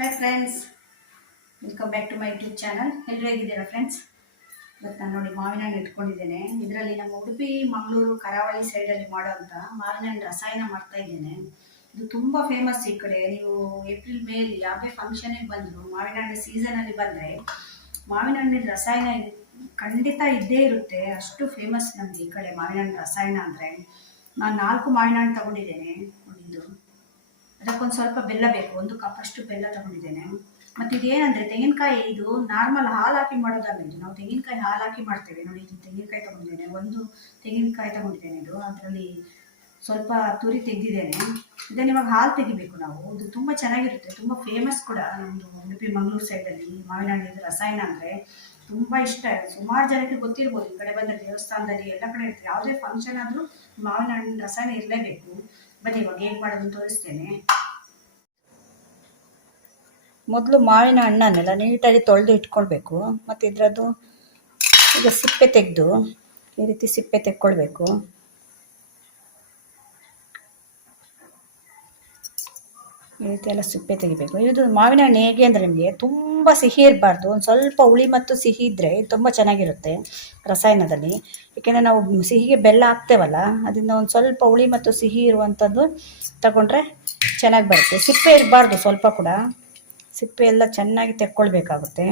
Hi friends, welcome back to my YouTube channel. ಎಲ್ಲರೂ ಹೇಗಿದ್ದೀರಾ friends? ಇವತ್ತು ನಾನು ನೋಡಿ ಮಾವಿನ ಹಣ್ಣು ಇಟ್ಕೊಂಡಿದ್ದೇನೆ. ಇದರಲ್ಲಿ ನಮ್ಮ ಉಡುಪಿ ಮಂಗಳೂರು ಕರಾವಳಿ ಸೈಡಲ್ಲಿ ಮಾಡೋಂಥ ಮಾವಿನ ಹಣ್ಣು ರಸಾಯನ ಮಾಡ್ತಾ ಇದ್ದೇನೆ. ಇದು ತುಂಬ ಫೇಮಸ್ ಈ ಕಡೆ. ನೀವು ಏಪ್ರಿಲ್ ಮೇಲಿ ಯಾವುದೇ ಫಂಕ್ಷನಿಗೆ ಬಂದರು, ಮಾವಿನ ಹಣ್ಣು ಸೀಸನಲ್ಲಿ ಬಂದರೆ ಮಾವಿನ ಹಣ್ಣಿನ ರಸಾಯನ ಖಂಡಿತ ಇದ್ದೇ ಇರುತ್ತೆ. ಅಷ್ಟು ಫೇಮಸ್ ನಮಗೆ ಈ ಕಡೆ ಮಾವಿನ ಹಣ್ಣು ರಸಾಯನ ಅಂದರೆ. ನಾನು 4 ಮಾವಿನ ಹಣ್ಣು ತಗೊಂಡಿದ್ದೇನೆ. ನೋಡಿದ್ದು ಅದಕ್ಕೊಂದು ಸ್ವಲ್ಪ ಬೆಲ್ಲ ಬೇಕು. 1 ಕಪ್ ಅಷ್ಟು ಬೆಲ್ಲ ತಗೊಂಡಿದ್ದೇನೆ. ಮತ್ತು ಇದೇನಂದರೆ ತೆಂಗಿನಕಾಯಿ, ಇದು ನಾರ್ಮಲ್ ಹಾಲು ಹಾಕಿ ಮಾಡೋದಲ್ಲ. ಇದು ನಾವು ತೆಂಗಿನಕಾಯಿ ಹಾಲು ಹಾಕಿ ಮಾಡ್ತೇವೆ. ನೋಡಿ, ಇದು ತೆಂಗಿನಕಾಯಿ ತಗೊಂಡಿದ್ದೇನೆ. 1 ತೆಂಗಿನಕಾಯಿ ತಗೊಂಡಿದ್ದೇನೆ. ಇದು ಅದರಲ್ಲಿ ಸ್ವಲ್ಪ ತುರಿ ತೆಗೆದಿದ್ದೇನೆ. ಇದನ್ನು ಇವಾಗ ಹಾಲು ತೆಗಿಬೇಕು ನಾವು. ಇದು ತುಂಬ ಚೆನ್ನಾಗಿರುತ್ತೆ, ತುಂಬ ಫೇಮಸ್ ಕೂಡ ನಮ್ಮದು ಉಡುಪಿ ಮಂಗಳೂರು ಸೈಡಲ್ಲಿ ಮಾವಿನ ಹಣ್ಣಿನ ರಸಾಯನ ಅಂದರೆ ತುಂಬ ಇಷ್ಟ. ಸುಮಾರು ಜನಕ್ಕೆ ಗೊತ್ತಿರ್ಬೋದು. ಈ ಕಡೆ ಬಂದರೆ ದೇವಸ್ಥಾನದಲ್ಲಿ ಎಲ್ಲ ಕಡೆ ಇರುತ್ತೆ. ಯಾವುದೇ ಫಂಕ್ಷನ್ ಆದರೂ ಮಾವಿನ ಹಣ್ಣಿನ ರಸಾಯನ ಇರಲೇಬೇಕು. ಬನ್ನಿ ಇವಾಗ ಹೇಗೆ ಮಾಡೋದು ತೋರಿಸ್ತೇನೆ. ಮೊದಲು ಮಾವಿನ ಹಣ್ಣನ್ನೆಲ್ಲ ನೀಟಾಗಿ ತೊಳೆದು ಇಟ್ಕೊಳ್ಬೇಕು. ಮತ್ತು ಇದರದ್ದು ಈಗ ಸಿಪ್ಪೆ ತೆಗೆದು ಈ ರೀತಿ ಸಿಪ್ಪೆ ತೆಕ್ಕೊಳ್ಬೇಕು. ಈ ರೀತಿ ಎಲ್ಲ ಸಿಪ್ಪೆ ತೆಗಿಬೇಕು. ಇದು ಮಾವಿನ ಹಣ್ಣು ಹೇಗೆ ಅಂದರೆ ನಿಮಗೆ ತುಂಬ ಸಿಹಿ ಇರಬಾರ್ದು. ಒಂದು ಸ್ವಲ್ಪ ಹುಳಿ ಮತ್ತು ಸಿಹಿ ಇದ್ದರೆ ತುಂಬ ಚೆನ್ನಾಗಿರುತ್ತೆ ರಸಾಯನದಲ್ಲಿ. ಏಕೆಂದರೆ ನಾವು ಸಿಹಿಗೆ ಬೆಲ್ಲ ಹಾಕ್ತೇವಲ್ಲ, ಅದರಿಂದ ಒಂದು ಸ್ವಲ್ಪ ಹುಳಿ ಮತ್ತು ಸಿಹಿ ಇರುವಂಥದ್ದು ತಗೊಂಡ್ರೆ ಚೆನ್ನಾಗಿ ಬರುತ್ತೆ. ಸಿಪ್ಪೆ ಇರಬಾರ್ದು ಸ್ವಲ್ಪ ಕೂಡ. ಸಿಪ್ಪೆ ಎಲ್ಲ ಚೆನ್ನಾಗಿ ತೆಕ್ಕೊಳ್ಬೇಕಾಗುತ್ತೆ.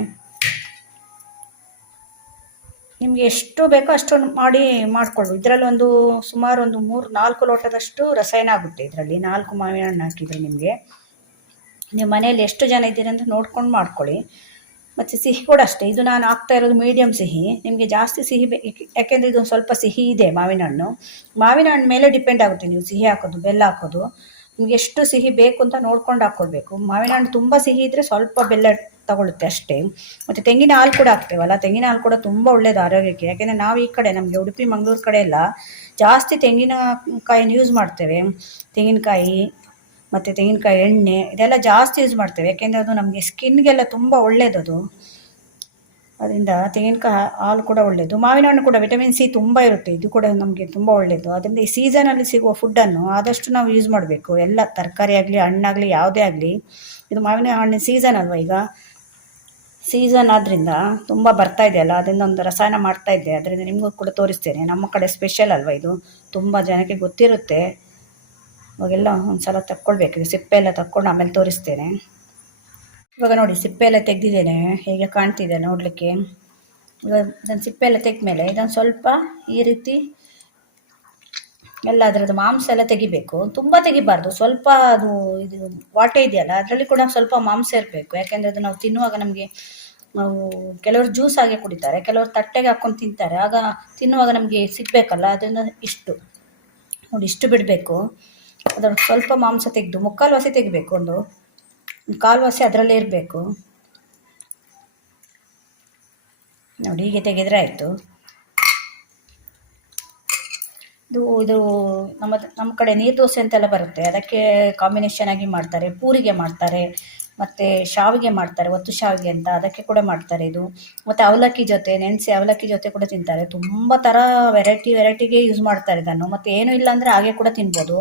ನಿಮಗೆ ಎಷ್ಟು ಬೇಕೋ ಅಷ್ಟು ಮಾಡ್ಕೊಳ್ಬೋದು. ಇದರಲ್ಲಿ ಸುಮಾರು 3-4 ಲೋಟದಷ್ಟು ರಸಾಯನ ಆಗುತ್ತೆ. ಇದರಲ್ಲಿ 4 ಮಾವಿನ ಹಣ್ಣು ಹಾಕಿದರೆ ನಿಮಗೆ. ನೀವು ಮನೆಯಲ್ಲಿ ಎಷ್ಟು ಜನ ಇದ್ದೀರಿ ಅಂತ ನೋಡ್ಕೊಂಡು ಮಾಡ್ಕೊಳ್ಳಿ. ಮತ್ತು ಸಿಹಿ ಕೂಡ ಅಷ್ಟೇ. ಇದು ನಾನು ಹಾಕ್ತಾ ಇರೋದು ಮೀಡಿಯಮ್ ಸಿಹಿ. ನಿಮಗೆ ಜಾಸ್ತಿ ಸಿಹಿ ಯಾಕೆಂದರೆ ಇದೊಂದು ಸ್ವಲ್ಪ ಸಿಹಿ ಇದೆ ಮಾವಿನ ಹಣ್ಣು. ಮಾವಿನ ಹಣ್ಣು ಮೇಲೆ ಡಿಪೆಂಡ್ ಆಗುತ್ತೆ ನೀವು ಸಿಹಿ ಹಾಕೋದು ಬೆಲ್ಲ ಹಾಕೋದು. ನಿಮಗೆ ಎಷ್ಟು ಸಿಹಿ ಬೇಕು ಅಂತ ನೋಡ್ಕೊಂಡು ಹಾಕ್ಕೊಳ್ಬೇಕು. ಮಾವಿನ ಹಣ್ಣು ತುಂಬ ಸಿಹಿ ಇದ್ದರೆ ಸ್ವಲ್ಪ ಬೆಲ್ಲ ತಗೊಳುತ್ತೆ ಅಷ್ಟೇ. ಮತ್ತು ತೆಂಗಿನ ಹಾಲು ಕೂಡ ಹಾಕ್ತೇವಲ್ಲ, ತೆಂಗಿನ ಹಾಲು ಕೂಡ ತುಂಬ ಒಳ್ಳೆಯದು ಆರೋಗ್ಯಕ್ಕೆ. ಯಾಕೆಂದರೆ ನಾವು ಈ ಕಡೆ ನಮಗೆ ಉಡುಪಿ ಮಂಗಳೂರು ಕಡೆ ಎಲ್ಲ ಜಾಸ್ತಿ ತೆಂಗಿನಕಾಯಿನ ಯೂಸ್ ಮಾಡ್ತೇವೆ. ತೆಂಗಿನಕಾಯಿ ಮತ್ತು ತೆಂಗಿನಕಾಯಿ ಎಣ್ಣೆ ಇದೆಲ್ಲ ಜಾಸ್ತಿ ಯೂಸ್ ಮಾಡ್ತೇವೆ. ಯಾಕೆಂದರೆ ಅದು ನಮಗೆ ಸ್ಕಿನ್ಗೆಲ್ಲ ತುಂಬ ಒಳ್ಳೆಯದು. ಅದರಿಂದ ತೆಂಗಿನಕಾಯಿ ಹಾಲು ಕೂಡ ಒಳ್ಳೆಯದು. ಮಾವಿನ ಹಣ್ಣು ಕೂಡ ವಿಟಮಿನ್ ಸಿ ತುಂಬ ಇರುತ್ತೆ. ಇದು ಕೂಡ ನಮಗೆ ತುಂಬ ಒಳ್ಳೆಯದು. ಅದರಿಂದ ಈ ಸೀಸನಲ್ಲಿ ಸಿಗುವ ಫುಡ್ಡನ್ನು ಆದಷ್ಟು ನಾವು ಯೂಸ್ ಮಾಡಬೇಕು. ಎಲ್ಲ ತರಕಾರಿ ಆಗಲಿ ಹಣ್ಣಾಗಲಿ ಯಾವುದೇ ಆಗಲಿ. ಇದು ಮಾವಿನ ಹಣ್ಣಿನ ಸೀಸನ್ ಅಲ್ವ, ಈಗ ಸೀಸನ್ ಆದ್ದರಿಂದ ತುಂಬ ಬರ್ತಾ ಇದೆಯಲ್ಲ, ಅದರಿಂದ ಒಂದು ರಸಾಯನ ಮಾಡ್ತಾ ಇದ್ದೆ. ಅದರಿಂದ ನಿಮಗೂ ಕೂಡ ತೋರಿಸ್ತೇನೆ. ನಮ್ಮ ಕಡೆ ಸ್ಪೆಷಲ್ ಅಲ್ವ ಇದು, ತುಂಬ ಜನಕ್ಕೆ ಗೊತ್ತಿರುತ್ತೆ. ಇವಾಗೆಲ್ಲ ಒಂದು ಸಲ ತಕ್ಕೊಳ್ಬೇಕು. ಸಿಪ್ಪೆ ಎಲ್ಲ ತಕ್ಕೊಂಡು ಆಮೇಲೆ ತೋರಿಸ್ತೇನೆ. ಇವಾಗ ನೋಡಿ, ಸಿಪ್ಪೆ ಎಲ್ಲ ತೆಗೆದಿದ್ದೇನೆ. ಹೇಗೆ ಕಾಣ್ತಿದೆ ನೋಡಲಿಕ್ಕೆ. ಇವಾಗ ಇದನ್ನು ಸಿಪ್ಪೆ ಎಲ್ಲ ತೆಗೆದ್ಮೇಲೆ ಇದನ್ನು ಸ್ವಲ್ಪ ಈ ರೀತಿ ಎಲ್ಲ ಅದರದ್ದು ಮಾಂಸ ಎಲ್ಲ ತೆಗಿಬೇಕು. ತುಂಬ ತೆಗಿಬಾರ್ದು. ಸ್ವಲ್ಪ ಅದು ಇದು ವಾಟೆ ಇದೆಯಲ್ಲ ಅದರಲ್ಲಿ ಕೂಡ ಸ್ವಲ್ಪ ಮಾಂಸ ಇರಬೇಕು. ಯಾಕೆಂದರೆ ಅದು ನಾವು ತಿನ್ನುವಾಗ ನಮಗೆ ಕೆಲವರು ಜ್ಯೂಸ್ ಆಗಿ ಕುಡಿತಾರೆ, ಕೆಲವರು ತಟ್ಟೆಗೆ ಹಾಕ್ಕೊಂಡು ತಿಂತಾರೆ. ಆಗ ತಿನ್ನುವಾಗ ನಮಗೆ ಸಿಗಬೇಕಲ್ಲ, ಅದನ್ನು ಇಷ್ಟು ನೋಡಿ ಇಷ್ಟು ಬಿಡಬೇಕು. ಅದರ ಸ್ವಲ್ಪ ಮಾಂಸ ತೆಗೆದು 3/4 ವಾಸಿ ತೆಗಿಬೇಕು. ಒಂದು 1/4 ವಾಸಿ ಅದರಲ್ಲೇ ಇರಬೇಕು. ನೋಡಿ ಹೀಗೆ ತೆಗೆದರೆ ಆಯಿತು. ಇದು ನಮ್ಮ ಕಡೆ ನೀರು ದೋಸೆ ಅಂತೆಲ್ಲ ಬರುತ್ತೆ. ಅದಕ್ಕೆ ಕಾಂಬಿನೇಷನ್ ಆಗಿ ಮಾಡ್ತಾರೆ. ಪೂರಿಗೆ ಮಾಡ್ತಾರೆ, ಮತ್ತು ಶಾವಿಗೆ ಮಾಡ್ತಾರೆ, ಒತ್ತು ಶಾವಿಗೆ ಅಂತ, ಅದಕ್ಕೆ ಕೂಡ ಮಾಡ್ತಾರೆ ಇದು. ಮತ್ತು ಅವಲಕ್ಕಿ ಜೊತೆ ನೆನೆಸಿ ಅವಲಕ್ಕಿ ಜೊತೆ ಕೂಡ ತಿಂತಾರೆ. ತುಂಬ ಥರ ವೆರೈಟಿಗೆ ಯೂಸ್ ಮಾಡ್ತಾರೆ ಇದನ್ನು. ಮತ್ತು ಏನೂ ಇಲ್ಲ ಅಂದರೆ ಹಾಗೆ ಕೂಡ ತಿನ್ಬೋದು.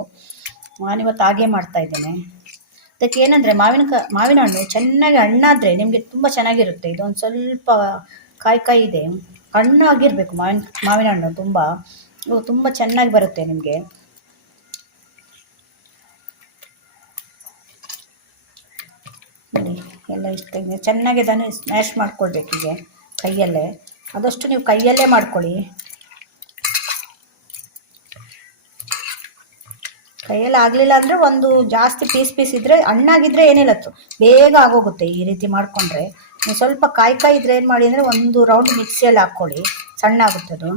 ನಾನಿವತ್ತು ಹಾಗೆ ಮಾಡ್ತಾ ಇದ್ದೇನೆ. ಅದಕ್ಕೆ ಏನಂದರೆ ಮಾವಿನ ಹಣ್ಣು ಚೆನ್ನಾಗಿ ಹಣ್ಣಾದರೆ ನಿಮಗೆ ತುಂಬ ಚೆನ್ನಾಗಿರುತ್ತೆ. ಇದೊಂದು ಸ್ವಲ್ಪ ಕಾಯಿ ಇದೆ, ಹಣ್ಣಾಗಿರಬೇಕು ಮಾವಿನ ಹಣ್ಣು. ತುಂಬ ಚೆನ್ನಾಗಿ ಬರುತ್ತೆ ನಿಮಗೆ. ನೋಡಿ ಎಲ್ಲ ಇಷ್ಟ ಚೆನ್ನಾಗಿ ಅದನ್ನು ಸ್ಮ್ಯಾಶ್ ಮಾಡ್ಕೊಳ್ಬೇಕು. ಹೀಗೆ ಕೈಯಲ್ಲೇ, ಆದಷ್ಟು ನೀವು ಕೈಯಲ್ಲೇ ಮಾಡ್ಕೊಳ್ಳಿ. ಕೈಯಲ್ಲಿ ಆಗಲಿಲ್ಲ ಅಂದರೆ ಒಂದು ಜಾಸ್ತಿ ಪೀಸ್ ಇದ್ದರೆ, ಹಣ್ಣಾಗಿದ್ದರೆ ಏನಿಲ್ಲ, ಬೇಗ ಆಗೋಗುತ್ತೆ. ಈ ರೀತಿ ಮಾಡಿಕೊಂಡ್ರೆ ನೀವು ಸ್ವಲ್ಪ ಕಾಯಿ ಇದ್ರೆ ಏನು ಮಾಡಿ ಅಂದರೆ 1 ರೌಂಡ್ ಮಿಕ್ಸಿಯಲ್ಲಿ ಹಾಕ್ಕೊಳ್ಳಿ, ಸಣ್ಣ ಆಗುತ್ತದು.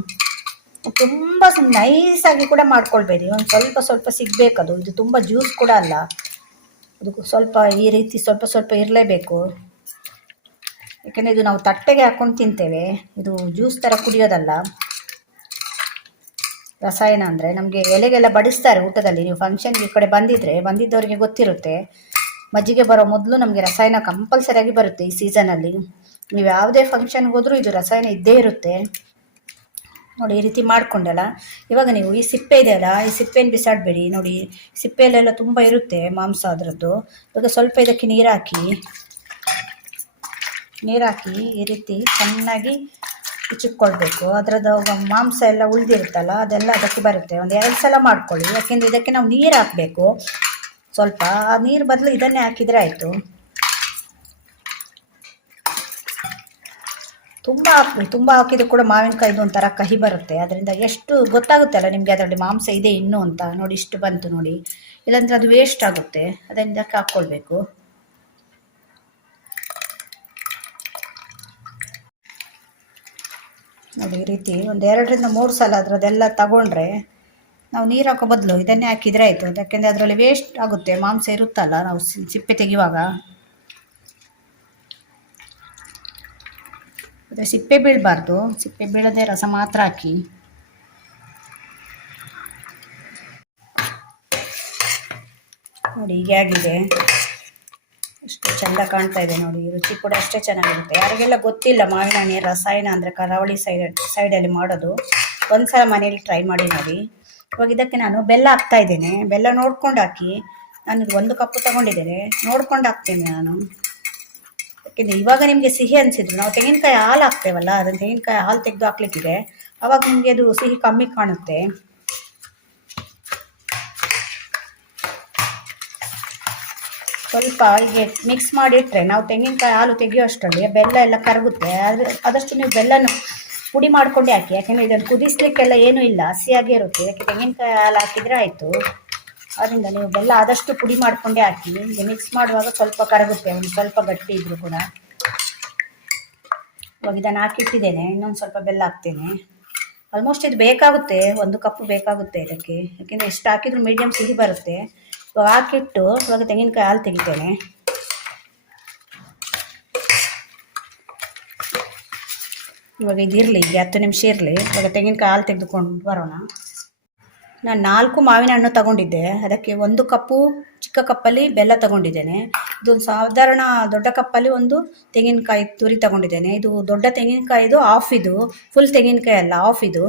ತುಂಬ ನೈಸಾಗಿ ಕೂಡ ಮಾಡ್ಕೊಳ್ಬೇಡಿ. ಒಂದು ಸ್ವಲ್ಪ ಸಿಗಬೇಕದು. ಇದು ತುಂಬ ಜ್ಯೂಸ್ ಕೂಡ ಅಲ್ಲ, ಅದು ಸ್ವಲ್ಪ ಈ ರೀತಿ ಸ್ವಲ್ಪ ಇರಲೇಬೇಕು. ಯಾಕೆಂದರೆ ಇದು ನಾವು ತಟ್ಟೆಗೆ ಹಾಕ್ಕೊಂಡು ತಿಂತೇವೆ. ಇದು ಜ್ಯೂಸ್ ಥರ ಕುಡಿಯೋದಲ್ಲ. ರಸಾಯನ ಅಂದರೆ ನಮಗೆ ಎಲೆಗೆಲ್ಲ ಬಡಿಸ್ತಾರೆ ಊಟದಲ್ಲಿ. ನೀವು ಫಂಕ್ಷನ್ಗೆ ಈ ಕಡೆ ಬಂದಿದ್ದವರಿಗೆ ಗೊತ್ತಿರುತ್ತೆ. ಮಜ್ಜಿಗೆ ಬರೋ ಮೊದಲು ನಮಗೆ ರಸಾಯನ ಕಂಪಲ್ಸರಿಯಾಗಿ ಬರುತ್ತೆ ಈ ಸೀಸನಲ್ಲಿ. ನೀವು ಯಾವುದೇ ಫಂಕ್ಷನ್ಗೆ ಹೋದರೂ ಇದು ರಸಾಯನ ಇದ್ದೇ ಇರುತ್ತೆ. ನೋಡಿ ಈ ರೀತಿ ಮಾಡ್ಕೊಂಡಲ್ಲ. ಇವಾಗ ನೀವು ಈ ಸಿಪ್ಪೆ ಇದೆಯಲ್ಲ, ಈ ಸಿಪ್ಪೆನ ಬಿಸಾಡಬೇಡಿ. ನೋಡಿ ಸಿಪ್ಪೆಯಲ್ಲೆಲ್ಲ ತುಂಬ ಇರುತ್ತೆ ಮಾಂಸ ಅದರದ್ದು. ಇವಾಗ ಸ್ವಲ್ಪ ಇದಕ್ಕೆ ನೀರಾಕಿ ಈ ರೀತಿ ಚೆನ್ನಾಗಿ ಇಚ್ಚಿಕೊಳ್ಬೇಕು. ಅದರದ್ದು ಮಾಂಸ ಎಲ್ಲ ಉಳಿದಿರುತ್ತಲ್ಲ ಅದೆಲ್ಲ ಅದಕ್ಕೆ ಬರುತ್ತೆ. ಒಂದು 2 ಸಲ ಮಾಡ್ಕೊಳ್ಳಿ, ಯಾಕೆಂದರೆ ಇದಕ್ಕೆ ನಾವು ನೀರು ಹಾಕಬೇಕು ಸ್ವಲ್ಪ. ಆ ನೀರು ಬದಲು ಇದನ್ನೇ ಹಾಕಿದರೆ ಆಯಿತು. ತುಂಬ ಹಾಕಿದ್ರು ಕೂಡ ಮಾವಿನಕಾಯಿದು ಒಂಥರ ಕಹಿ ಬರುತ್ತೆ. ಅದರಿಂದ ಎಷ್ಟು ಗೊತ್ತಾಗುತ್ತೆ ಅಲ್ಲ ನಿಮಗೆ ಅದರಲ್ಲಿ ಮಾಂಸ ಇದೆ ಇನ್ನೂ ಅಂತ. ನೋಡಿ ಇಷ್ಟು ಬಂತು ನೋಡಿ, ಇಲ್ಲಾಂದರೆ ಅದು ವೇಸ್ಟ್ ಆಗುತ್ತೆ. ಅದರಿಂದ ಹಾಕ್ಕೊಳ್ಬೇಕು. ನೋಡಿ ಈ ರೀತಿ ಒಂದು 2ರಿಂದ 3 ಸಲ ಅದರದ್ದೆಲ್ಲ ತಗೊಂಡ್ರೆ ನಾವು ನೀರು ಹಾಕೋ ಬದಲು ಇದನ್ನೇ ಹಾಕಿದರೆ ಆಯಿತು. ಯಾಕೆಂದರೆ ಅದರಲ್ಲಿ ವೇಸ್ಟ್ ಆಗುತ್ತೆ, ಮಾಂಸ ಇರುತ್ತಲ್ಲ ನಾವು ಸಿಪ್ಪೆ ತೆಗೆಯುವಾಗ. ಆದರೆ ಸಿಪ್ಪೆ ಬೀಳಬಾರ್ದು, ಸಿಪ್ಪೆ ಬೀಳದೆ ರಸ ಮಾತ್ರ ಹಾಕಿ. ನೋಡಿ ಹೀಗೆ ಆಗಿದೆ, ಎಷ್ಟು ಚೆಂದ ಕಾಣ್ತಾ ಇದೆ ನೋಡಿ. ರುಚಿ ಕೂಡ ಅಷ್ಟೇ ಚೆನ್ನಾಗಿರುತ್ತೆ. ಯಾರಿಗೆಲ್ಲ ಗೊತ್ತಿಲ್ಲ ಮಾವಿನ ಹಣ್ಣು ರಸಾಯನ ಅಂದರೆ ಕರಾವಳಿ ಸೈಡಲ್ಲಿ ಮಾಡೋದು, ಒಂದ್ಸಲ ಮನೇಲಿ ಟ್ರೈ ಮಾಡಿ ನೋಡಿ. ಇವಾಗ ಇದಕ್ಕೆ ನಾನು ಬೆಲ್ಲ ಹಾಕ್ತಾ ಇದ್ದೇನೆ. ಬೆಲ್ಲ ನೋಡ್ಕೊಂಡು ಹಾಕಿ. ನಾನು 1 ಕಪ್ ತಗೊಂಡಿದ್ದೇನೆ, ನೋಡ್ಕೊಂಡು ಹಾಕ್ತೇನೆ ನಾನು. ಯಾಕೆಂದರೆ ಇವಾಗ ನಿಮಗೆ ಸಿಹಿ ಅನಿಸಿದ್ರು ನಾವು ತೆಂಗಿನಕಾಯಿ ಹಾಲು ಹಾಕ್ತೇವಲ್ಲ, ಅದನ್ನು ತೆಂಗಿನಕಾಯಿ ಹಾಲು ತೆಗೆದು ಹಾಕ್ಲಿಕ್ಕಿದೆ. ಆವಾಗ ನಿಮಗೆ ಅದು ಸಿಹಿ ಕಮ್ಮಿ ಕಾಣುತ್ತೆ. ಸ್ವಲ್ಪ ಹೀಗೆ ಮಿಕ್ಸ್ ಮಾಡಿಟ್ರೆ ನಾವು ತೆಂಗಿನಕಾಯಿ ಹಾಲು ತೆಗೆಯುವಷ್ಟರಲ್ಲಿ ಬೆಲ್ಲ ಎಲ್ಲ ಕರಗುತ್ತೆ. ಆದಷ್ಟು ನೀವು ಬೆಲ್ಲನ ಪುಡಿ ಮಾಡ್ಕೊಂಡೇ ಹಾಕಿ, ಯಾಕೆಂದರೆ ಇದನ್ನು ಕುದಿಸ್ಲಿಕ್ಕೆಲ್ಲ ಏನೂ ಇಲ್ಲ, ಹಸಿಯಾಗೇ ಇರುತ್ತೆ. ಇದಕ್ಕೆ ತೆಂಗಿನಕಾಯಿ ಹಾಲು ಹಾಕಿದರೆ ಆಯಿತು. ಅದರಿಂದ ನೀವು ಬೆಲ್ಲ ಆದಷ್ಟು ಪುಡಿ ಮಾಡಿಕೊಂಡೇ ಹಾಕಿ. ಈಗ ಮಿಕ್ಸ್ ಮಾಡುವಾಗ ಸ್ವಲ್ಪ ಕರಗುತ್ತೆ, ಒಂದು ಸ್ವಲ್ಪ ಗಟ್ಟಿ ಇದ್ದರೂ ಕೂಡ. ಇವಾಗ ಇದನ್ನು ಹಾಕಿಟ್ಟಿದ್ದೇನೆ, ಇನ್ನೊಂದು ಸ್ವಲ್ಪ ಬೆಲ್ಲ ಹಾಕ್ತೇನೆ. ಆಲ್ಮೋಸ್ಟ್ ಇದು ಬೇಕಾಗುತ್ತೆ, 1 ಕಪ್ ಬೇಕಾಗುತ್ತೆ ಇದಕ್ಕೆ. ಯಾಕೆಂದರೆ ಎಷ್ಟು ಹಾಕಿದರೂ ಮೀಡಿಯಮ್ ಸಿಹಿ ಬರುತ್ತೆ. ಇವಾಗ ಹಾಕಿಟ್ಟು ಇವಾಗ ತೆಂಗಿನಕಾಯಿ ಹಾಲು ತೆಗಿತೇನೆ. ಇವಾಗ ಇದಿರಲಿ, ಈಗ 10 ನಿಮಿಷ ಇರಲಿ. ಇವಾಗ ತೆಂಗಿನಕಾಯಿ ಹಾಲು ತೆಗೆದುಕೊಂಡು ಬರೋಣ. ನಾನು 4 ಮಾವಿನ ಹಣ್ಣು ತಗೊಂಡಿದ್ದೆ, ಅದಕ್ಕೆ 1 ಕಪ್ಪು ಚಿಕ್ಕ ಕಪ್ಪಲ್ಲಿ ಬೆಲ್ಲ ತಗೊಂಡಿದ್ದೇನೆ. ಇದೊಂದು ಸಾಧಾರಣ ದೊಡ್ಡ ಕಪ್ಪಲ್ಲಿ 1 ತೆಂಗಿನಕಾಯಿ ತುರಿ ತಗೊಂಡಿದ್ದೇನೆ. ಇದು ದೊಡ್ಡ ತೆಂಗಿನಕಾಯಿದು ಹಾಫ್, ಇದು ಫುಲ್ ತೆಂಗಿನಕಾಯಿ ಅಲ್ಲ, ಹಾಫ್ ಇದು.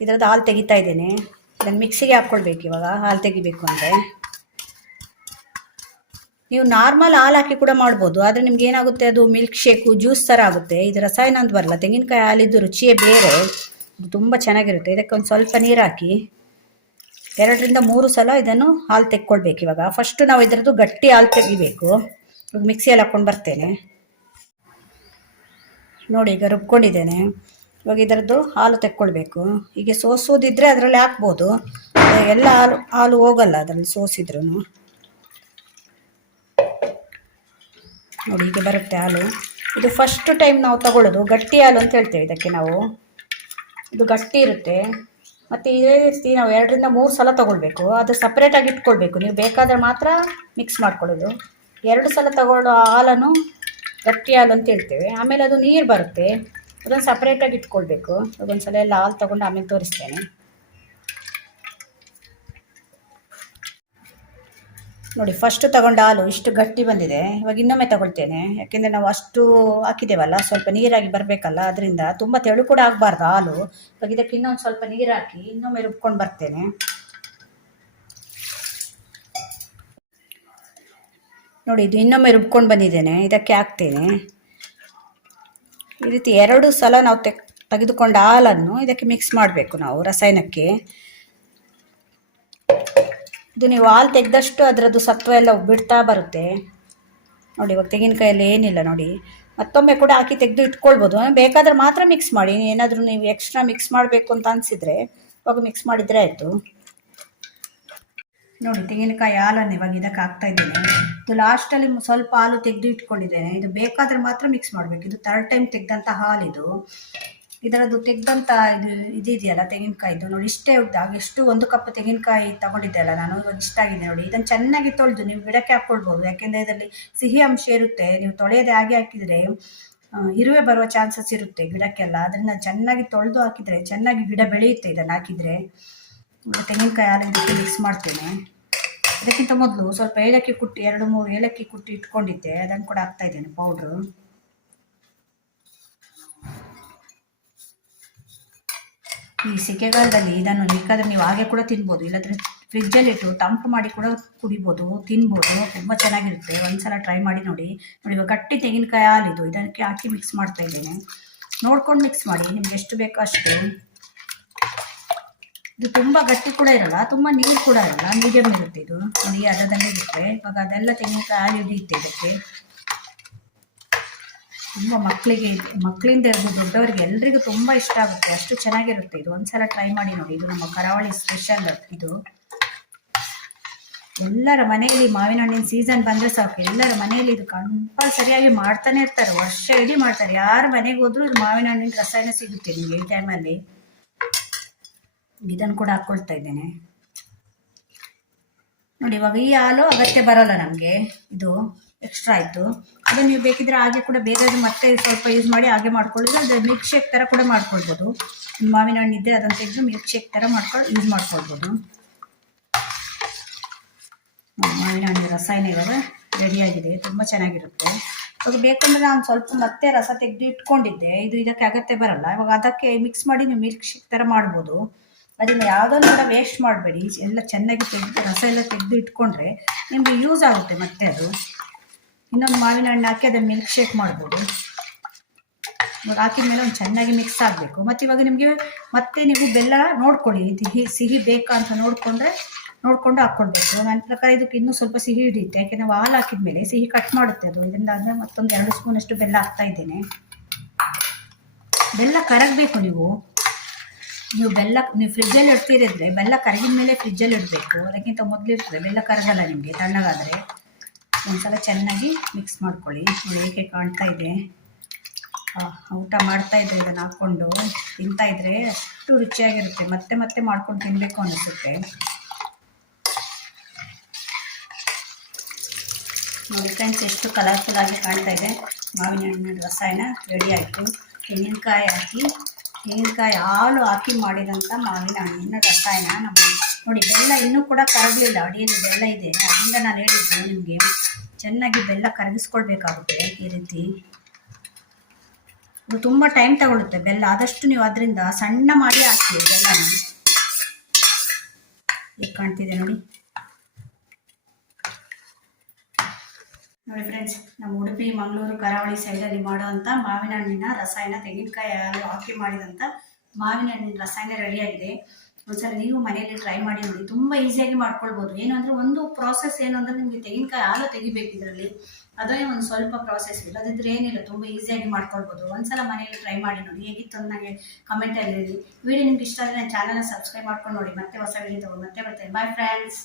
ಇದರದ್ದು ಹಾಲು ತೆಗಿತಾ ಇದ್ದೇನೆ. ಇದನ್ನು ಮಿಕ್ಸಿಗೆ ಹಾಕ್ಕೊಳ್ಬೇಕು ಇವಾಗ, ಹಾಲು ತೆಗಿಬೇಕು ಅಂದರೆ. ನೀವು ನಾರ್ಮಲ್ ಹಾಲು ಹಾಕಿ ಕೂಡ ಮಾಡ್ಬೋದು, ಆದರೆ ನಿಮ್ಗೆ ಏನಾಗುತ್ತೆ ಅದು ಮಿಲ್ಕ್ ಶೇಕು ಜ್ಯೂಸ್ ಥರ ಆಗುತ್ತೆ. ಇದು ರಸಾಯನ ಅಂತ ಬರಲ್ಲ, ತೆಂಗಿನಕಾಯಿ ಹಾಲಿದ್ದು ರುಚಿಯೇ ಬೇರೆ, ತುಂಬ ಚೆನ್ನಾಗಿರುತ್ತೆ. ಇದಕ್ಕೆ ಒಂದು ಸ್ವಲ್ಪ ನೀರು ಹಾಕಿ 2ರಿಂದ 3 ಸಲ ಇದನ್ನು ಹಾಲು ತೆಕ್ಕೊಳ್ಬೇಕು. ಇವಾಗ ಫಸ್ಟು ನಾವು ಇದರದ್ದು ಗಟ್ಟಿ ಹಾಲು ತೆಗಿಬೇಕು. ಇವಾಗ ಮಿಕ್ಸಿಯಲ್ಲಿ ಹಾಕ್ಕೊಂಡು ಬರ್ತೇನೆ. ನೋಡಿ ಈಗ ರುಬ್ಕೊಂಡಿದ್ದೇನೆ. ಇವಾಗ ಇದರದ್ದು ಹಾಲು ತೆಕ್ಕೊಳ್ಬೇಕು. ಹೀಗೆ ಸೋಸೋದಿದ್ರೆ ಅದರಲ್ಲಿ ಹಾಕ್ಬೋದು, ಎಲ್ಲ ಹಾಲು ಹೋಗಲ್ಲ ಅದರಲ್ಲಿ ಸೋಸಿದ್ರು. ನೋಡಿ ಹೀಗೆ ಬರುತ್ತೆ ಹಾಲು. ಇದು ಫಸ್ಟ್ ಟೈಮ್ ನಾವು ತಗೊಳ್ಳೋದು ಗಟ್ಟಿ ಹಾಲು ಅಂತ ಹೇಳ್ತೇವೆ ಇದಕ್ಕೆ ನಾವು. ಇದು ಗಟ್ಟಿ ಇರುತ್ತೆ. ಮತ್ತು ಇದೇ ರೀತಿ ನಾವು 2ರಿಂದ 3 ಸಲ ತೊಗೊಳ್ಬೇಕು. ಅದು ಸಪ್ರೇಟಾಗಿ ಇಟ್ಕೊಳ್ಬೇಕು. ನೀವು ಬೇಕಾದರೆ ಮಾತ್ರ ಮಿಕ್ಸ್ ಮಾಡ್ಕೊಳ್ಳೋದು. 2 ಸಲ ತಗೊಳ್ಳೋ ಹಾಲನ್ನು ಗಟ್ಟಿ ಹಾಲು ಅಂತ ಹೇಳ್ತೇವೆ. ಆಮೇಲೆ ಅದು ನೀರು ಬರುತ್ತೆ, ಅದನ್ನು ಸಪ್ರೇಟಾಗಿ ಇಟ್ಕೊಳ್ಬೇಕು. ಅದೊಂದು ಸಲ ಎಲ್ಲ ಹಾಲು ತೊಗೊಂಡು ಆಮೇಲೆ ತೋರಿಸ್ತೇನೆ. ನೋಡಿ ಫಸ್ಟ್ ತಗೊಂಡ ಹಾಲು ಇಷ್ಟು ಗಟ್ಟಿ ಬಂದಿದೆ. ಇವಾಗ ಇನ್ನೊಮ್ಮೆ ತಗೊಳ್ತೇನೆ, ಯಾಕೆಂದರೆ ನಾವು ಅಷ್ಟು ಹಾಕಿದ್ದೇವಲ್ಲ, ಸ್ವಲ್ಪ ನೀರಾಗಿ ಬರಬೇಕಲ್ಲ, ಅದರಿಂದ ತುಂಬ ತೆಳು ಕೂಡ ಆಗಬಾರ್ದು ಹಾಲು. ಇವಾಗ ಇದಕ್ಕೆ ಇನ್ನೊಂದು ಸ್ವಲ್ಪ ನೀರು ಹಾಕಿ ಇನ್ನೊಮ್ಮೆ ರುಬ್ಕೊಂಡು ಬರ್ತೇನೆ. ನೋಡಿ ಇದು ಇನ್ನೊಮ್ಮೆ ರುಬ್ಕೊಂಡು ಬಂದಿದ್ದೇನೆ, ಇದಕ್ಕೆ ಹಾಕ್ತೇನೆ. ಈ ರೀತಿ 2 ಸಲ ನಾವು ತೆಗೆದುಕೊಂಡ ಹಾಲನ್ನು ಇದಕ್ಕೆ ಮಿಕ್ಸ್ ಮಾಡಬೇಕು ನಾವು ರಸಾಯನಕ್ಕೆ. ಇದು ನೀವು ಹಾಲು ತೆಗೆದಷ್ಟು ಅದರದ್ದು ಸತ್ವ ಎಲ್ಲ ಬಿಡ್ತಾ ಬರುತ್ತೆ. ನೋಡಿ ಇವಾಗ ತೆಂಗಿನಕಾಯಲ್ಲಿ ಏನಿಲ್ಲ ನೋಡಿ, ಮತ್ತೊಮ್ಮೆ ಕೂಡ ಹಾಕಿ ತೆಗೆದು ಇಟ್ಕೊಳ್ಬೋದು. ಬೇಕಾದರೆ ಮಾತ್ರ ಮಿಕ್ಸ್ ಮಾಡಿ, ಏನಾದರೂ ನೀವು ಎಕ್ಸ್ಟ್ರಾ ಮಿಕ್ಸ್ ಮಾಡಬೇಕು ಅಂತ ಅನಿಸಿದರೆ ಇವಾಗ ಮಿಕ್ಸ್ ಮಾಡಿದರೆ ಆಯಿತು. ನೋಡಿ ತೆಂಗಿನಕಾಯಿ ಹಾಲನ್ನು ಇವಾಗ ಇದಕ್ಕೆ ಹಾಕ್ತಾ ಇದ್ದೇನೆ. ಇದು ಲಾಸ್ಟಲ್ಲಿ ಸ್ವಲ್ಪ ಹಾಲು ತೆಗೆದು ಇಟ್ಕೊಂಡಿದ್ದೇನೆ. ಇದು ಬೇಕಾದರೆ ಮಾತ್ರ ಮಿಕ್ಸ್ ಮಾಡಬೇಕು. ಇದು 3rd ಟೈಮ್ ತೆಗೆದಂಥ ಹಾಲಿದು. ಇದರದ್ದು ತೆಗೆದಂಥ ಇದೆಯಲ್ಲ ತೆಂಗಿನಕಾಯಿದು, ನೋಡಿ ಇಷ್ಟೇ ಉದ್ದಾಗ, ಎಷ್ಟು 1 ಕಪ್ ತೆಂಗಿನಕಾಯಿ ತಗೊಂಡಿದ್ದೆ ಅಲ್ಲ ನಾನು, ಇವಾಗ ಇಷ್ಟ ಆಗಿದೆ ನೋಡಿ. ಇದನ್ನು ಚೆನ್ನಾಗಿ ತೊಳೆದು ನೀವು ಗಿಡಕ್ಕೆ ಹಾಕ್ಕೊಳ್ಬೋದು, ಯಾಕೆಂದರೆ ಇದರಲ್ಲಿ ಸಿಹಿ ಅಂಶ ಇರುತ್ತೆ. ನೀವು ತೊಳೆಯದೆ ಹಾಗೆ ಹಾಕಿದರೆ ಇರುವೆ ಬರುವ ಚಾನ್ಸಸ್ ಇರುತ್ತೆ ಗಿಡಕ್ಕೆಲ್ಲ. ಅದರಿಂದ ಚೆನ್ನಾಗಿ ತೊಳೆದು ಹಾಕಿದರೆ ಚೆನ್ನಾಗಿ ಗಿಡ ಬೆಳೆಯುತ್ತೆ ಇದನ್ನು ಹಾಕಿದರೆ. ತೆಂಗಿನಕಾಯಿ ಹಾಲು ಇದಕ್ಕೆ ಮಿಕ್ಸ್ ಮಾಡ್ತೇನೆ. ಅದಕ್ಕಿಂತ ಮೊದಲು ಸ್ವಲ್ಪ ಏಲಕ್ಕಿ ಕುಟ್ಟಿ 2-3 ಏಲಕ್ಕಿ ಕುಟ್ಟಿ ಇಟ್ಕೊಂಡಿದ್ದೆ, ಅದನ್ನು ಕೂಡ ಹಾಕ್ತಾ ಇದ್ದೇನೆ ಪೌಡ್ರು. ಈ ಸೆಕೆಗಾಲದಲ್ಲಿ ಇದನ್ನು ಬೇಕಾದ್ರೆ ನೀವು ಹಾಗೆ ಕೂಡ ತಿನ್ಬೋದು, ಇಲ್ಲಾಂದರೆ ಫ್ರಿಜ್ಜಲ್ಲಿಟ್ಟು ತಂಪು ಮಾಡಿ ಕೂಡ ಕುಡಿಬೋದು, ತಿನ್ಬೋದು. ತುಂಬ ಚೆನ್ನಾಗಿರುತ್ತೆ. ಒಂದ್ಸಲ ಟ್ರೈ ಮಾಡಿ ನೋಡಿ. ನೋಡಿ ಇವಾಗ ಗಟ್ಟಿ ತೆಂಗಿನಕಾಯಿ ಹಾಲಿದು ಇದಕ್ಕೆ ಹಾಕಿ ಮಿಕ್ಸ್ ಮಾಡ್ತಾ ಇದ್ದೇನೆ. ನೋಡ್ಕೊಂಡು ಮಿಕ್ಸ್ ಮಾಡಿ, ನಿಮ್ಗೆ ಎಷ್ಟು ಬೇಕೋ ಅಷ್ಟು. ಇದು ತುಂಬ ಗಟ್ಟಿ ಕೂಡ ಇರಲ್ಲ, ತುಂಬ ನೀರು ಕೂಡ ಇರಲ್ಲ, ಮೀಡಿಯಮ್ ಇರುತ್ತೆ ಇದು. ನೋಡಿ ಅದನ್ನೇ ಇರುತ್ತೆ. ಇವಾಗ ಅದೆಲ್ಲ ತೆಂಗಿನಕಾಯಿ ಹಾಲು ಹಿಡಿಯುತ್ತೆ ಇದಕ್ಕೆ. ತುಂಬ ಮಕ್ಕಳಿಂದ ಹಿಡಿದು ದೊಡ್ಡವರಿಗೆ ಎಲ್ರಿಗೂ ತುಂಬ ಇಷ್ಟ ಆಗುತ್ತೆ, ಅಷ್ಟು ಚೆನ್ನಾಗಿರುತ್ತೆ ಇದು. ಒಂದ್ಸಲ ಟ್ರೈ ಮಾಡಿ ನೋಡಿ. ಇದು ನಮ್ಮ ಕರಾವಳಿ ಸ್ಪೆಷಲ್ ಇದು. ಎಲ್ಲರ ಮನೆಯಲ್ಲಿ ಮಾವಿನ ಹಣ್ಣಿನ ಸೀಸನ್ ಬಂದರೆ ಸಾಕು, ಎಲ್ಲರ ಮನೆಯಲ್ಲಿ ಇದು ಕಂಪಲ್ಸರಿಯಾಗಿ ಮಾಡ್ತಾನೆ ಇರ್ತಾರೆ, ವರ್ಷ ಇಡೀ ಮಾಡ್ತಾರೆ. ಯಾರ ಮನೆಗೆ ಹೋದ್ರೂ ಇದು ಮಾವಿನ ಹಣ್ಣಿನ ರಸಾಯನ ಸಿಗುತ್ತೆ ನಿಮಗೆ ಈ ಟೈಮಲ್ಲಿ. ಇದನ್ನು ಕೂಡ ಹಾಕ್ಕೊಳ್ತಾ ಇದ್ದೇನೆ ನೋಡಿ. ಇವಾಗ ಈ ಹಾಲು ಅಗತ್ಯ ಬರೋಲ್ಲ ನಮಗೆ, ಇದು ಎಕ್ಸ್ಟ್ರಾ ಆಯಿತು. ಅದು ನೀವು ಬೇಕಿದ್ರೆ ಹಾಗೆ ಕೂಡ ಬೇರೆ ಮತ್ತೆ ಸ್ವಲ್ಪ ಯೂಸ್ ಮಾಡಿ ಹಾಗೆ ಮಾಡ್ಕೊಳ್ಳೋದು. ಅದು ಮಿಲ್ಕ್ ಶೇಕ್ ಥರ ಕೂಡ ಮಾಡ್ಕೊಳ್ಬೋದು. ಮಾವಿನ ಹಣ್ಣಿದ್ದೆ ಅದನ್ನು ತೆಗೆದು ಮಿಲ್ಕ್ ಶೇಕ್ ಥರ ಯೂಸ್ ಮಾಡ್ಕೊಳ್ಬೋದು. ಮಾವಿನ ಹಣ್ಣಿನ ರಸಾಯನ ಇವಾಗ ರೆಡಿಯಾಗಿದೆ, ತುಂಬ ಚೆನ್ನಾಗಿರುತ್ತೆ. ಇವಾಗ ಬೇಕಂದ್ರೆ ನಾನು ಸ್ವಲ್ಪ ಮತ್ತೆ ರಸ ತೆಗೆದು ಇಟ್ಕೊಂಡಿದ್ದೆ, ಇದು ಇದಕ್ಕೆ ಅಗತ್ಯ ಬರಲ್ಲ. ಇವಾಗ ಅದಕ್ಕೆ ಮಿಕ್ಸ್ ಮಾಡಿ ನೀವು ಮಿಲ್ಕ್ ಶೇಕ್ ಥರ ಮಾಡ್ಬೋದು. ಅದನ್ನು ಯಾವುದನ್ನು ಕೂಡ ವೇಸ್ಟ್ ಮಾಡಬೇಡಿ, ಎಲ್ಲ ಚೆನ್ನಾಗಿ ತೆಗೆದು ರಸ ಎಲ್ಲ ತೆಗೆದು ಇಟ್ಕೊಂಡ್ರೆ ನಿಮಗೆ ಯೂಸ್ ಆಗುತ್ತೆ. ಮತ್ತೆ ಅದು ಇನ್ನೊಂದು ಮಾವಿನ ಹಣ್ಣು ಹಾಕಿ ಅದನ್ನು ಮಿಲ್ಕ್ ಶೇಕ್ ಮಾಡ್ಬೋದು. ಇವಾಗ ಹಾಕಿದ ಮೇಲೆ ಒಂದು ಚೆನ್ನಾಗಿ ಮಿಕ್ಸ್ ಆಗಬೇಕು. ಮತ್ತು ಇವಾಗ ನಿಮಗೆ ಮತ್ತೆ ನೀವು ಬೆಲ್ಲ ನೋಡ್ಕೊಳ್ಳಿ, ಸಿಹಿ ಬೇಕಾ ಅಂತ ನೋಡಿಕೊಂಡು ಹಾಕ್ಕೊಳ್ಬೇಕು. ನನ್ನ ಪ್ರಕಾರ ಇದಕ್ಕೆ ಇನ್ನೂ ಸ್ವಲ್ಪ ಸಿಹಿ ಹಿಡಿಯುತ್ತೆ, ಯಾಕೆ ನಾವು ಹಾಲು ಹಾಕಿದ ಮೇಲೆ ಸಿಹಿ ಕಟ್ ಮಾಡುತ್ತೆ ಅದು. ಇದರಿಂದ ಅಂದರೆ ಮತ್ತೊಂದು 2 ಸ್ಪೂನಷ್ಟು ಬೆಲ್ಲ ಹಾಕ್ತಾ ಇದ್ದೇನೆ. ಬೆಲ್ಲ ಕರಗಬೇಕು. ನೀವು ಫ್ರಿಜ್ಜಲ್ಲಿ ಇಡ್ತೀರಿದ್ರೆ ಬೆಲ್ಲ ಕರಗಿದ ಮೇಲೆ ಫ್ರಿಜ್ಜಲ್ಲಿ ಇಡಬೇಕು, ಅದಕ್ಕಿಂತ ಮೊದಲು ಇರ್ತದೆ. ಬೆಲ್ಲ ಕರಗಲ್ಲ ನಿಮಗೆ ತಣ್ಣಗಾದರೆ. ಒಂದ್ಸಲ ಚೆನ್ನಾಗಿ ಮಿಕ್ಸ್ ಮಾಡ್ಕೊಳ್ಳಿ. ಹೇಗೆ ಕಾಣ್ತಾ ಇದೆ, ಊಟ ಮಾಡ್ತಾ ಇದ್ದರೆ ಇದನ್ನು ಹಾಕ್ಕೊಂಡು ತಿಂತಾ ಇದ್ರೆ ಅಷ್ಟು ರುಚಿಯಾಗಿರುತ್ತೆ. ಮತ್ತೆ ಮತ್ತೆ ಮಾಡ್ಕೊಂಡು ತಿನ್ನಬೇಕು ಅನಿಸುತ್ತೆ ನೋಡಿ ಫ್ರೆಂಡ್ಸ್. ಎಷ್ಟು ಕಲರ್ಫುಲ್ ಆಗಿ ಕಾಣ್ತಾ ಇದೆ. ಮಾವಿನ ಹಣ್ಣಿನ ರಸಾಯನ ರೆಡಿ ಆಯಿತು. ತೆಂಗಿನಕಾಯಿ ಹಾಲು ಹಾಕಿ ಮಾಡಿದಂಥ ಮಾವಿನ ಹಣ್ಣಿನ ರಸಾಯನ ನೋಡಿ. ಬೆಲ್ಲ ಇನ್ನೂ ಕೂಡ ಕರಗಲಿಲ್ಲ, ಅಡಿಯಲ್ಲಿ ಬೆಲ್ಲ ಇದೆ. ಅದರಿಂದ ನಾನು ಹೇಳಿದ್ದು ನಿಮಗೆ ಚೆನ್ನಾಗಿ ಬೆಲ್ಲ ಕರಗಿಸ್ಕೊಳ್ಬೇಕಾಗುತ್ತೆ. ಈ ರೀತಿ ಇದು ತುಂಬ ಟೈಮ್ ತಗೊಳುತ್ತೆ ಬೆಲ್ಲ. ಆದಷ್ಟು ನೀವು ಅದರಿಂದ ಸಣ್ಣ ಮಾಡಿ ಹಾಕಿ ಬೆಲ್ಲನ. ಈಗ ಕಾಣ್ತಿದೆ ನೋಡಿ ಫ್ರೆಂಡ್ಸ್. ನಮ್ಮ ಉಡುಪಿ ಮಂಗಳೂರು ಕರಾವಳಿ ಸೈಡಲ್ಲಿ ಮಾಡುವಂಥ ಮಾವಿನ ಹಣ್ಣಿನ ರಸಾಯನ, ತೆಂಗಿನಕಾಯಿ ಹಾಲು ಹಾಕಿ ಮಾಡಿದಂಥ ಮಾವಿನ ಹಣ್ಣಿನ ರಸಾಯನ ರೆಡಿಯಾಗಿದೆ. ಒಂದ್ಸಲ ನೀವು ಮನೆಯಲ್ಲಿ ಟ್ರೈ ಮಾಡಿ ನೋಡಿ. ತುಂಬ ಈಸಿಯಾಗಿ ಮಾಡ್ಕೊಳ್ಬೋದು. ಏನು ಅಂದರೆ ಒಂದು ಪ್ರಾಸೆಸ್ ಏನು ಅಂದರೆ ನಿಮಗೆ ತೆಂಗಿನಕಾಯಿ ಹಾಲು ತೆಗಿಬೇಕು ಇದರಲ್ಲಿ, ಅದೇ ಒಂದು ಸ್ವಲ್ಪ ಪ್ರಾಸೆಸ್ ಇಲ್ಲ. ಅದಿದ್ರೆ ಏನಿಲ್ಲ, ತುಂಬ ಈಸಿಯಾಗಿ ಮಾಡ್ಕೊಳ್ಬೋದು. ಒಂದ್ಸಲ ಮನೆಯಲ್ಲಿ ಟ್ರೈ ಮಾಡಿ ನೋಡಿ. ಹೇಗಿತ್ತು ಅಂತ ನನಗೆ ಕಮೆಂಟಲ್ಲಿ ಹೇಳಿ. ವಿಡಿಯೋ ನಿಮ್ಗೆ ಇಷ್ಟ ಆದರೆ ನನ್ನ ಚಾನಲ್ನ ಸಬ್ಸ್ಕ್ರೈಬ್ ಮಾಡ್ಕೊಂಡು ನೋಡಿ. ಮತ್ತೆ ಹೊಸ ವಿಡಿಯೋ ತಗೊಂಡು ಮತ್ತೆ ಬರ್ತೇನೆ. Bye friends.